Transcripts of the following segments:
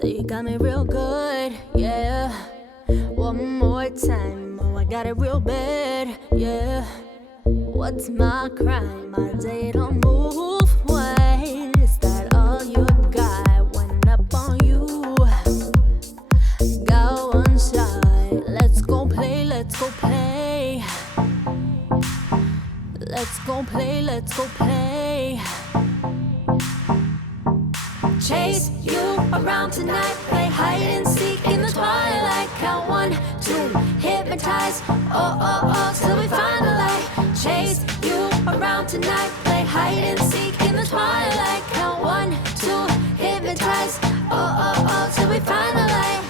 So you got me real good, yeah. One more time, oh I got it real bad, yeah. What's my crime? I say don't move, why? Is that all you got? Went up on you. Got one shot. Let's go play, let's go play. Let's go play, let's go play. Chase you around tonight, play hide and seek in the twilight. Count 1, 2, hypnotize, oh oh oh, till we find the light. Chase you around tonight, play hide and seek in the twilight. Count 1, 2, hypnotize, oh oh oh, till we find the light.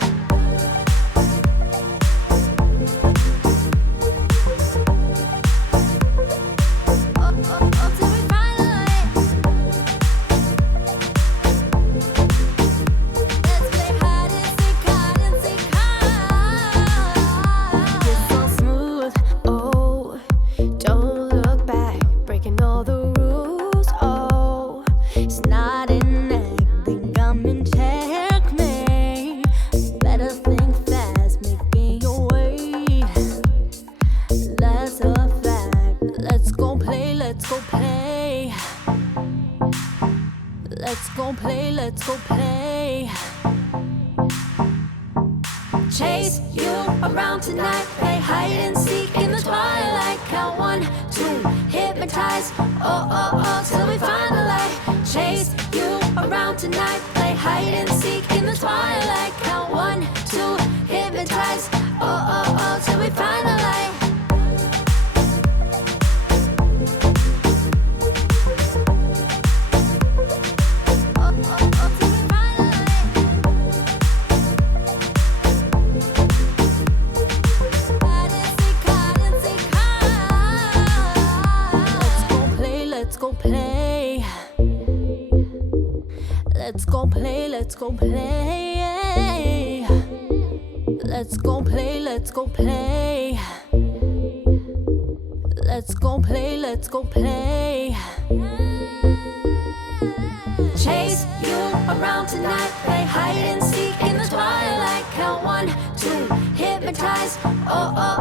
Let's go play. Chase you around tonight, play hide and seek in the twilight. Count 1, 2, hypnotize, oh oh oh, till we find the light. Chase you around tonight, play hide and seek in the twilight. Count 1, 2, hypnotize, oh oh oh, till we find the light. Let's go play, let's go play. Let's go play, let's go play. Let's go play, let's go play. Chase you around tonight, play hide and seek in the twilight. Count 1, 2, hypnotize, oh oh